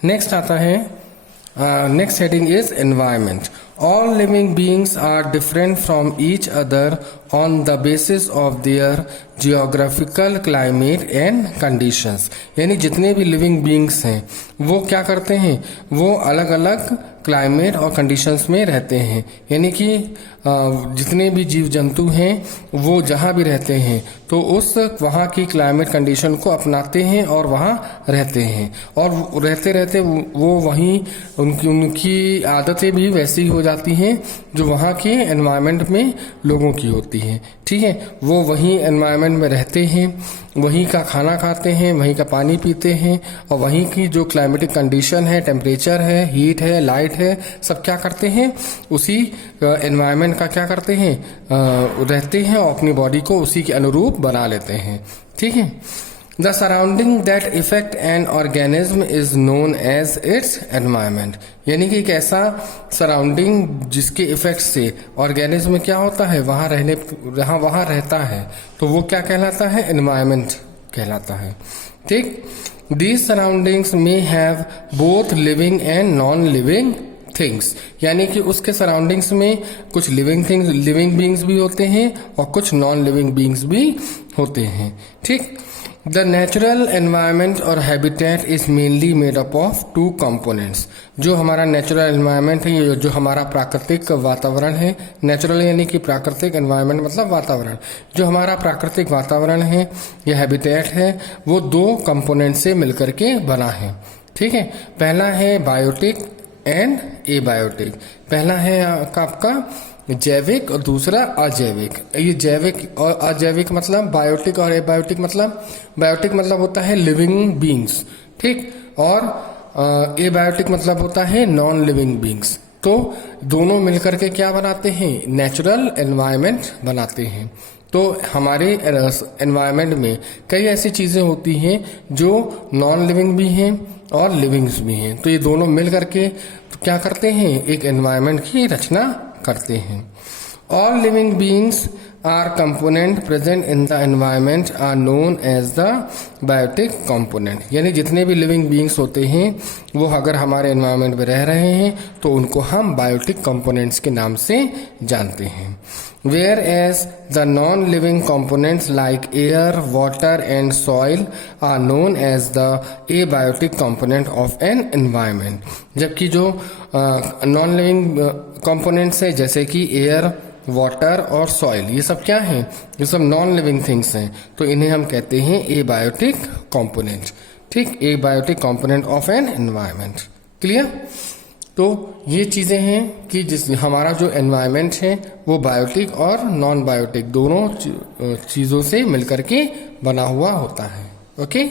Next आता है, next heading is environment. All living beings are different from each other on the basis of their geographical climate and conditions. यानी जितने भी living beings हैं वो क्या करते हैं, वो अलग अलग क्लाइमेट और कंडीशंस में रहते हैं। यानी कि जितने भी जीव जंतु हैं वो जहाँ भी रहते हैं तो उस वहाँ की क्लाइमेट कंडीशन को अपनाते हैं और वहाँ रहते हैं, और रहते रहते वो वहीं उनकी आदतें भी वैसी हो जाती हैं जो वहाँ के एनवायरनमेंट में लोगों की होती हैं। ठीक है, वो वहीं एनवायरनमेंट में रहते हैं, वहीं का खाना खाते हैं, वहीं का पानी पीते हैं, और वहीं की जो क्लाइमेटिक कंडीशन है, टेम्परेचर है, हीट है, लाइट है, सब क्या करते हैं, उसी एनवायरनमेंट का क्या करते हैं, रहते हैं और अपनी बॉडी को उसी के अनुरूप बना लेते हैं। ठीक है, the surrounding that effect an organism is known as its environment. यानी कि एक ऐसा सराउंडिंग जिसके इफेक्ट से ऑर्गेनिज्म में क्या होता है, वहाँ रहता है, तो वो क्या कहलाता है, एनवायरनमेंट कहलाता है। ठीक, दीज सराउंडिंग्स में have both living and non living things. यानी कि उसके सराउंडिंग्स में कुछ लिविंग बीइंग्स भी होते हैं और कुछ नॉन लिविंग बीइंग्स भी होते हैं। ठीक, द नेचुरल एनवायरनमेंट और habitat is mainly made up of two components. जो हमारा नेचुरल एनवायरनमेंट है, जो हमारा प्राकृतिक वातावरण है, नेचुरल यानी कि प्राकृतिक, एनवायरनमेंट मतलब वातावरण, जो हमारा प्राकृतिक वातावरण है या हैबिटेट है, वो दो कंपोनेंट से मिलकर के बना है। ठीक है, पहला है बायोटिक एंड एबायोटिक। पहला है आपका जैविक और दूसरा अजैविक। ये जैविक और अजैविक मतलब बायोटिक और एबायोटिक मतलब, बायोटिक मतलब होता है लिविंग बीइंग्स, ठीक, और एबायोटिक मतलब होता है नॉन लिविंग बीइंग्स। तो दोनों मिलकर के क्या बनाते हैं, नेचुरल एनवायरनमेंट बनाते हैं। तो हमारे एनवायरनमेंट में कई ऐसी चीजें होती हैं जो नॉन लिविंग भी हैं और लिविंग्स भी हैं। तो ये दोनों मिल करके क्या करते हैं, एक एनवायरनमेंट की रचना करते हैं। All living beings are component present in the environment are known as the biotic component. यानी जितने भी लिविंग बीइंग्स होते हैं वो अगर हमारे एनवायरनमेंट में रह रहे हैं तो उनको हम बायोटिक कंपोनेंट्स के नाम से जानते हैं। Whereas the non-living components like air, water and soil are known as the abiotic component of an environment। जबकि जो non-living components है जैसे कि एयर, वाटर और सॉइल, ये सब क्या हैं, ये सब नॉन लिविंग थिंग्स हैं, तो इन्हें हम कहते हैं एबायोटिक कंपोनेंट। ठीक, abiotic component of an environment. Clear? तो ये चीज़ें हैं कि जिस हमारा जो एनवायरनमेंट है वो बायोटिक और नॉन बायोटिक दोनों चीज़ों से मिलकर के बना हुआ होता है। ओके।